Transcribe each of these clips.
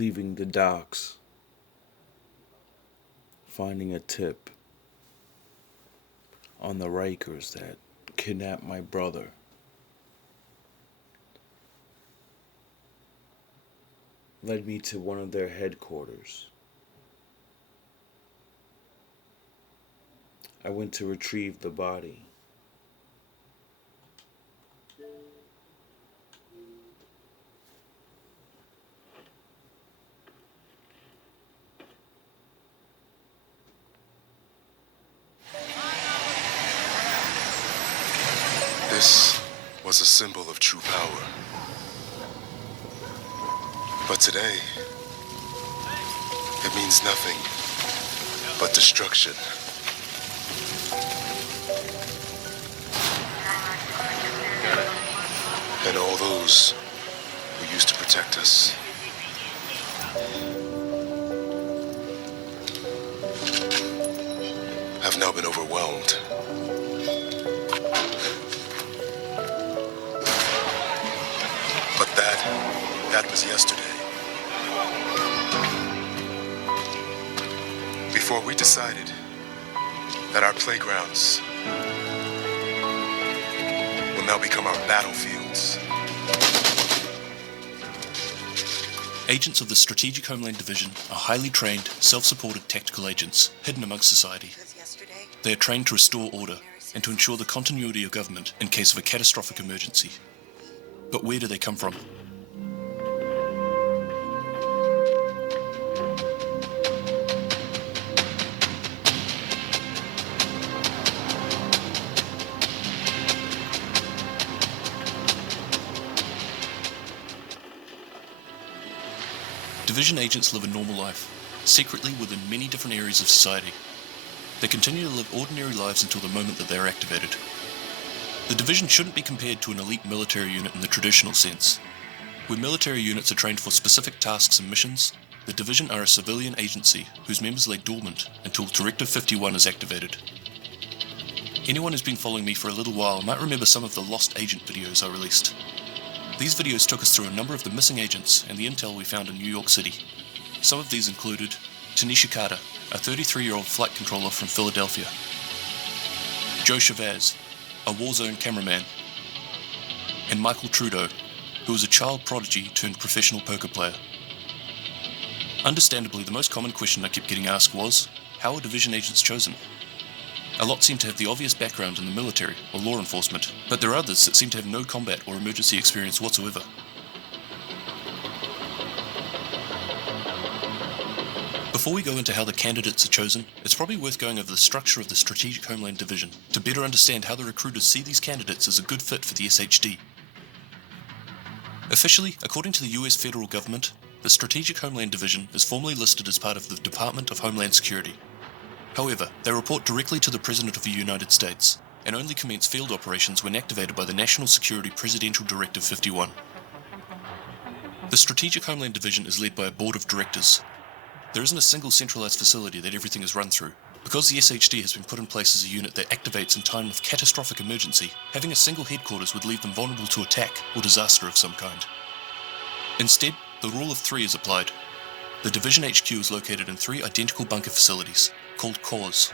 leaving the docks, finding a tip on the Rikers that kidnapped my brother. Led me to one of their headquarters. I went to retrieve the body. This was a symbol of true power. But today, it means nothing but destruction. And all those who used to protect us. Have now been overwhelmed. But that was yesterday. Before we decided that our playgrounds will now become our battlefields. Agents of the Strategic Homeland Division are highly trained, self-supported tactical agents hidden amongst society. They are trained to restore order and to ensure the continuity of government in case of a catastrophic emergency. But where do they come from? Division agents live a normal life, secretly within many different areas of society. They continue to live ordinary lives until the moment that they are activated. The Division shouldn't be compared to an elite military unit in the traditional sense. Where military units are trained for specific tasks and missions, the Division are a civilian agency whose members lay dormant until Directive 51 is activated. Anyone who's been following me for a little while might remember some of the Lost Agent videos I released. These videos took us through a number of the missing agents and the intel we found in New York City. Some of these included Tanisha Carter, a 33-year-old flight controller from Philadelphia; Joe Chavez, a war zone cameraman; and Michael Trudeau, who was a child prodigy turned professional poker player. Understandably, the most common question I kept getting asked was, how are Division agents chosen? A lot seem to have the obvious background in the military or law enforcement, but there are others that seem to have no combat or emergency experience whatsoever. Before we go into how the candidates are chosen, it's probably worth going over the structure of the Strategic Homeland Division to better understand how the recruiters see these candidates as a good fit for the SHD. Officially, according to the US federal government, the Strategic Homeland Division is formally listed as part of the Department of Homeland Security. However, they report directly to the President of the United States, and only commence field operations when activated by the National Security Presidential Directive 51. The Strategic Homeland Division is led by a board of directors. There isn't a single centralized facility that everything is run through. Because the SHD has been put in place as a unit that activates in time of catastrophic emergency, having a single headquarters would leave them vulnerable to attack or disaster of some kind. Instead, the rule of three is applied. The Division HQ is located in 3 identical bunker facilities, called corps.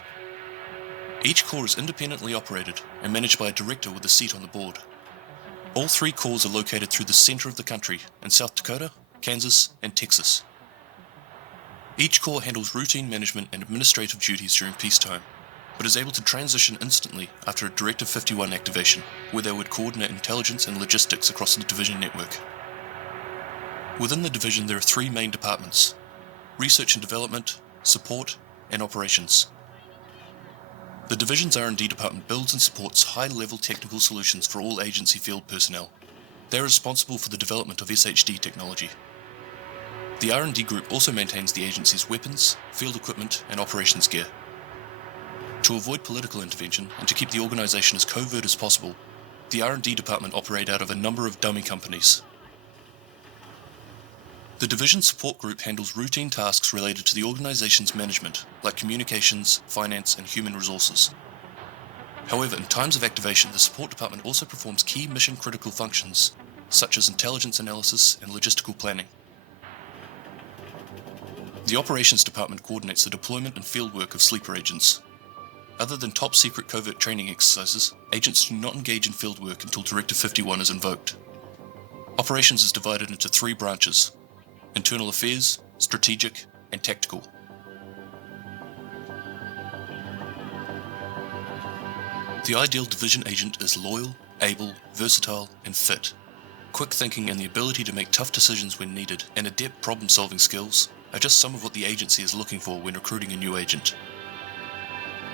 Each corps is independently operated and managed by a director with a seat on the board. All 3 corps are located through the center of the country in South Dakota, Kansas, and Texas. Each corps handles routine management and administrative duties during peacetime, but is able to transition instantly after a Directive 51 activation, where they would coordinate intelligence and logistics across the Division network. Within the Division there are 3 main departments: Research and Development, Support, and Operations. The Division's R&D department builds and supports high-level technical solutions for all agency field personnel. They are responsible for the development of SHD technology. The R&D group also maintains the agency's weapons, field equipment, and operations gear. To avoid political intervention and to keep the organization as covert as possible, the R&D department operate out of a number of dummy companies. The Division Support Group handles routine tasks related to the organization's management, like communications, finance, and human resources. However, in times of activation, the Support Department also performs key mission-critical functions, such as intelligence analysis and logistical planning. The Operations Department coordinates the deployment and fieldwork of sleeper agents. Other than top secret covert training exercises, agents do not engage in fieldwork until Directive 51 is invoked. Operations is divided into three branches: internal affairs, strategic, and tactical. The ideal division agent is loyal, able, versatile, and fit. Quick thinking and the ability to make tough decisions when needed, and adept problem-solving skills are just some of what the agency is looking for when recruiting a new agent.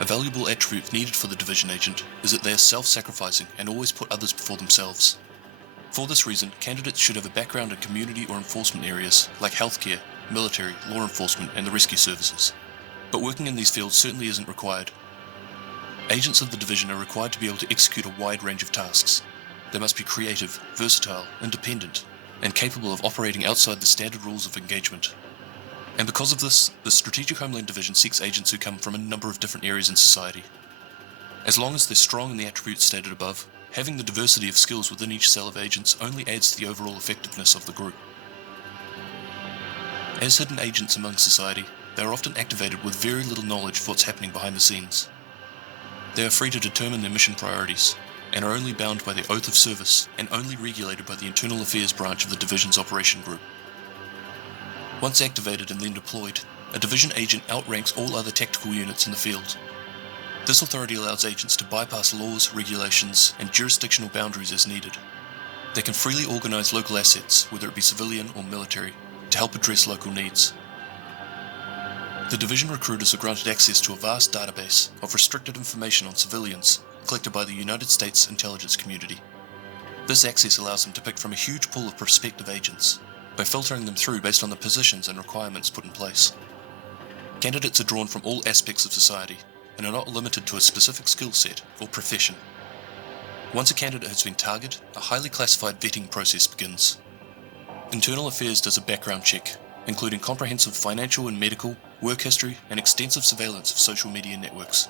A valuable attribute needed for the division agent is that they are self-sacrificing and always put others before themselves. For this reason, candidates should have a background in community or enforcement areas like healthcare, military, law enforcement, and the rescue services. But working in these fields certainly isn't required. Agents of the division are required to be able to execute a wide range of tasks. They must be creative, versatile, independent, and capable of operating outside the standard rules of engagement. And because of this, the Strategic Homeland Division seeks agents who come from a number of different areas in society. As long as they're strong in the attributes stated above, having the diversity of skills within each cell of agents only adds to the overall effectiveness of the group. As hidden agents among society, they are often activated with very little knowledge of what's happening behind the scenes. They are free to determine their mission priorities, and are only bound by their oath of service, and only regulated by the Internal Affairs branch of the Division's Operation Group. Once activated and then deployed, a Division agent outranks all other tactical units in the field. This authority allows agents to bypass laws, regulations, and jurisdictional boundaries as needed. They can freely organize local assets, whether it be civilian or military, to help address local needs. The Division recruiters are granted access to a vast database of restricted information on civilians collected by the United States intelligence community. This access allows them to pick from a huge pool of prospective agents, by filtering them through based on the positions and requirements put in place. Candidates are drawn from all aspects of society, and are not limited to a specific skill set or profession. Once a candidate has been targeted, a highly classified vetting process begins. Internal Affairs does a background check, including comprehensive financial and medical, work history, and extensive surveillance of social media networks.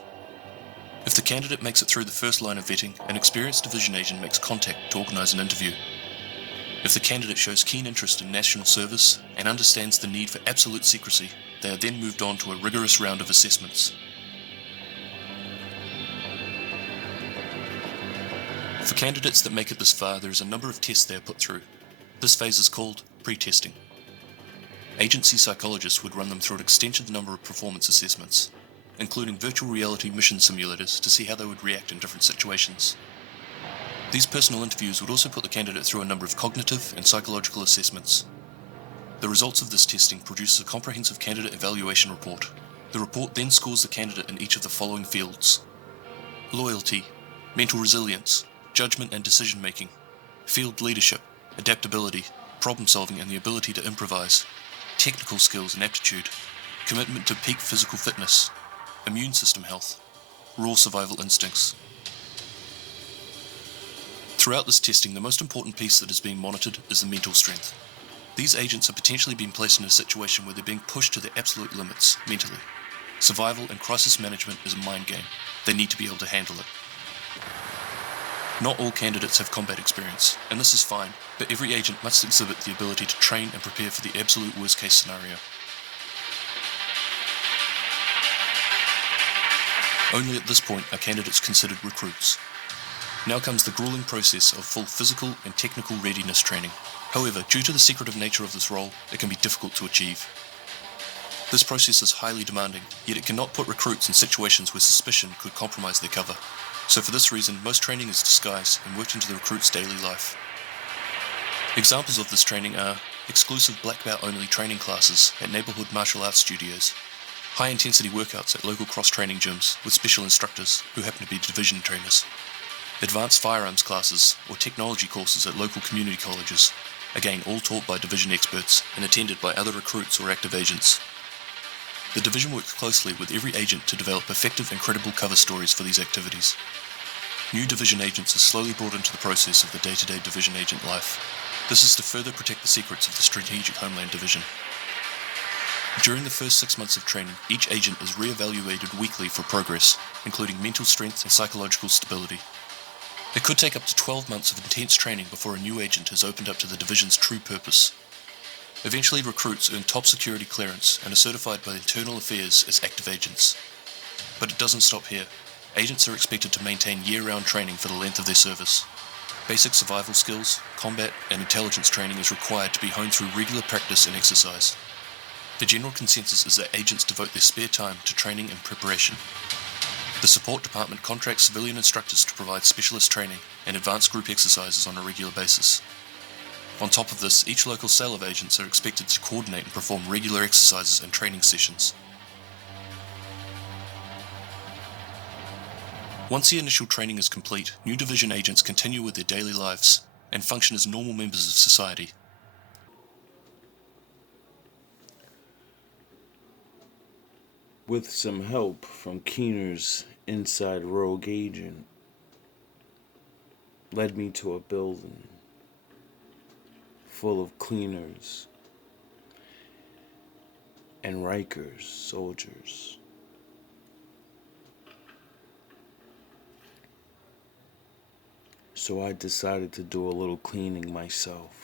If the candidate makes it through the first line of vetting, an experienced division agent makes contact to organize an interview. If the candidate shows keen interest in national service and understands the need for absolute secrecy, they are then moved on to a rigorous round of assessments. For candidates that make it this far, there is a number of tests they are put through. This phase is called pre-testing. Agency psychologists would run them through an extensive number of performance assessments, including virtual reality mission simulators to see how they would react in different situations. These personal interviews would also put the candidate through a number of cognitive and psychological assessments. The results of this testing produces a comprehensive candidate evaluation report. The report then scores the candidate in each of the following fields: loyalty, mental resilience, judgment and decision-making, field leadership, adaptability, problem-solving and the ability to improvise, technical skills and aptitude, commitment to peak physical fitness, immune system health, raw survival instincts. Throughout this testing, the most important piece that is being monitored is the mental strength. These agents are potentially being placed in a situation where they're being pushed to their absolute limits mentally. Survival and crisis management is a mind game. They need to be able to handle it. Not all candidates have combat experience, and this is fine, but every agent must exhibit the ability to train and prepare for the absolute worst case scenario. Only at this point are candidates considered recruits. Now comes the grueling process of full physical and technical readiness training. However, due to the secretive nature of this role, it can be difficult to achieve. This process is highly demanding, yet it cannot put recruits in situations where suspicion could compromise their cover. So for this reason, most training is disguised and worked into the recruit's daily life. Examples of this training are exclusive black belt only training classes at neighborhood martial arts studios, high intensity workouts at local cross-training gyms with special instructors who happen to be division trainers, advanced firearms classes or technology courses at local community colleges, again all taught by division experts and attended by other recruits or active agents. The division works closely with every agent to develop effective and credible cover stories for these activities. New division agents are slowly brought into the process of the day-to-day division agent life. This is to further protect the secrets of the Strategic Homeland Division. During the first 6 months of training, each agent is re-evaluated weekly for progress, including mental strength and psychological stability. It could take up to 12 months of intense training before a new agent has opened up to the division's true purpose. Eventually, recruits earn top security clearance and are certified by Internal Affairs as active agents. But it doesn't stop here. Agents are expected to maintain year-round training for the length of their service. Basic survival skills, combat, and intelligence training is required to be honed through regular practice and exercise. The general consensus is that agents devote their spare time to training and preparation. The support department contracts civilian instructors to provide specialist training and advanced group exercises on a regular basis. On top of this, each local cell of agents are expected to coordinate and perform regular exercises and training sessions. Once the initial training is complete, new division agents continue with their daily lives and function as normal members of society. With some help from Keener's inside rogue agent, led me to a building full of cleaners and Riker's soldiers. So I decided to do a little cleaning myself.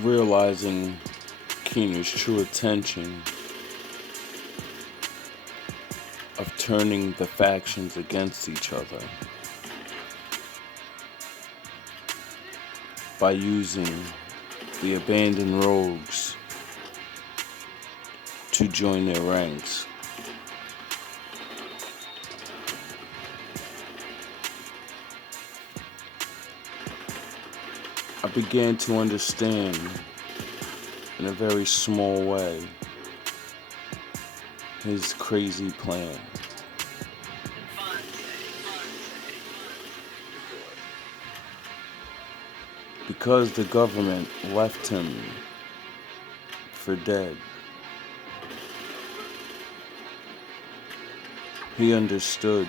realizing Keener's true intention of turning the factions against each other by using the abandoned rogues to join their ranks. I began to understand in a very small way his crazy plan. Because the government left him for dead, he understood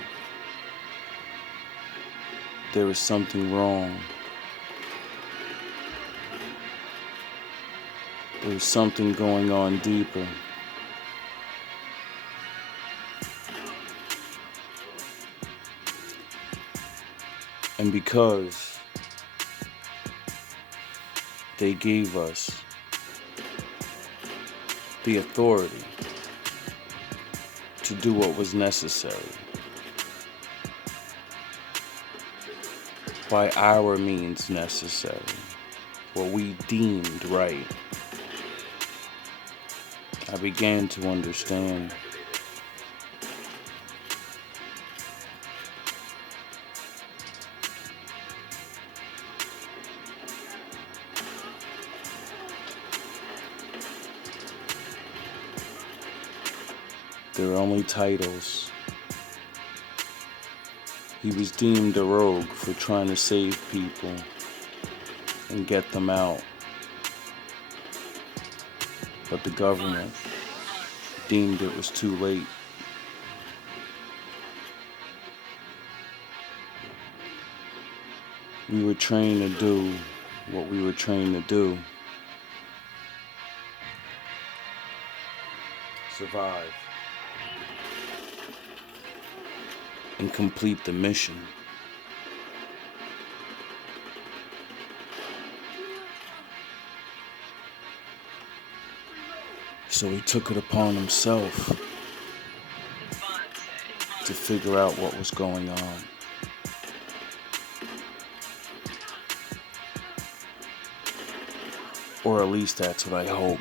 there was something wrong. There was something going on deeper. And because they gave us the authority to do what was necessary by our means necessary, what we deemed right, I began to understand. There are only titles. He was deemed a rogue for trying to save people and get them out. But the government deemed it was too late. We were trained to do what we were trained to do. Survive. And complete the mission. So he took it upon himself to figure out what was going on. Or at least that's what I hope.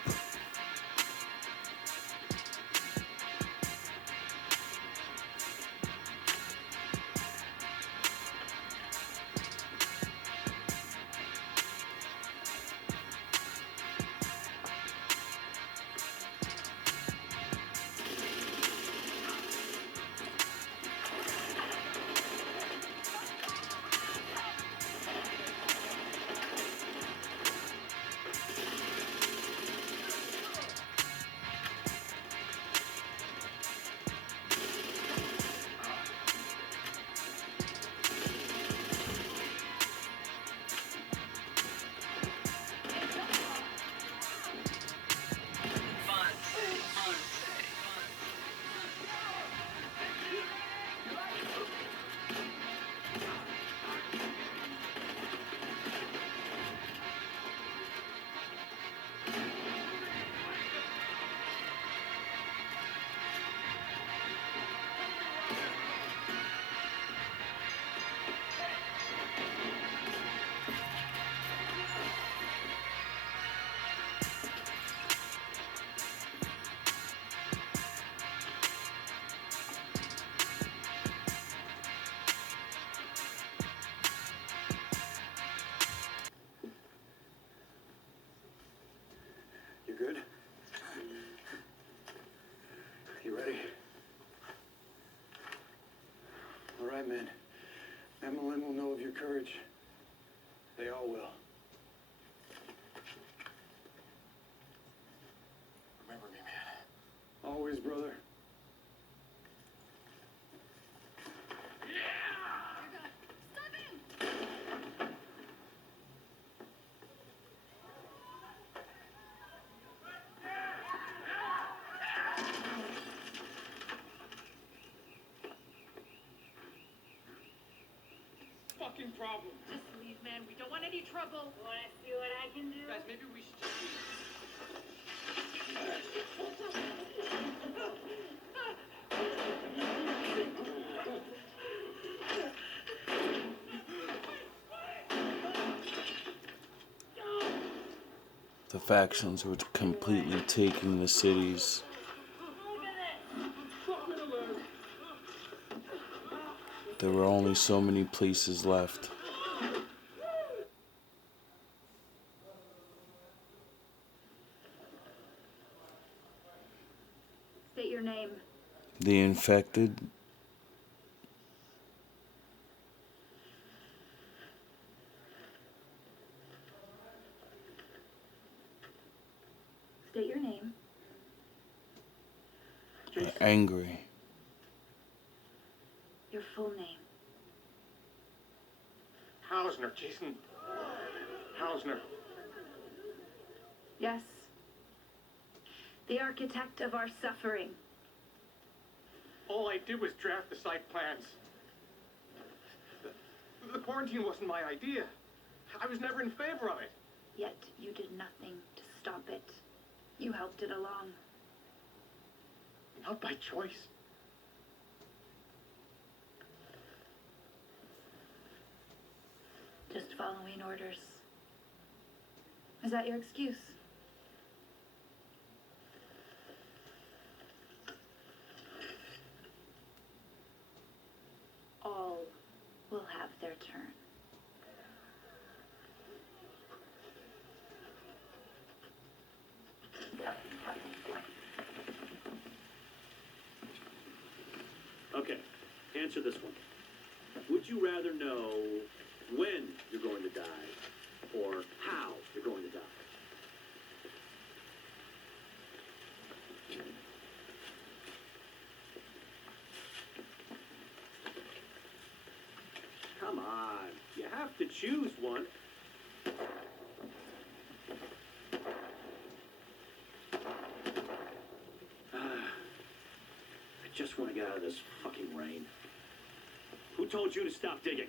You good? You ready? All right, man. Emmeline will know of your courage. They all will. Remember me, man. Always, brother. Fucking problem. Just leave, man. man. We don't want any trouble. Wanna see what I can do? Guys, maybe we should just... The factions were completely taking the cities. There were only so many places left. State your name. The infected. State your name. Are angry. Your full name. Hausner, Jason. Hausner. Yes. The architect of our suffering. All I did was draft the site plans. The quarantine wasn't my idea. I was never in favor of it. Yet you did nothing to stop it. You helped it along. Not by choice. Just following orders. Is that your excuse? All will have their turn. Okay, answer this one. Would you rather know when you're going to die or how you're going to die? Come on, you have to choose one. I just want to get out of this fucking rain. Who told you to stop digging?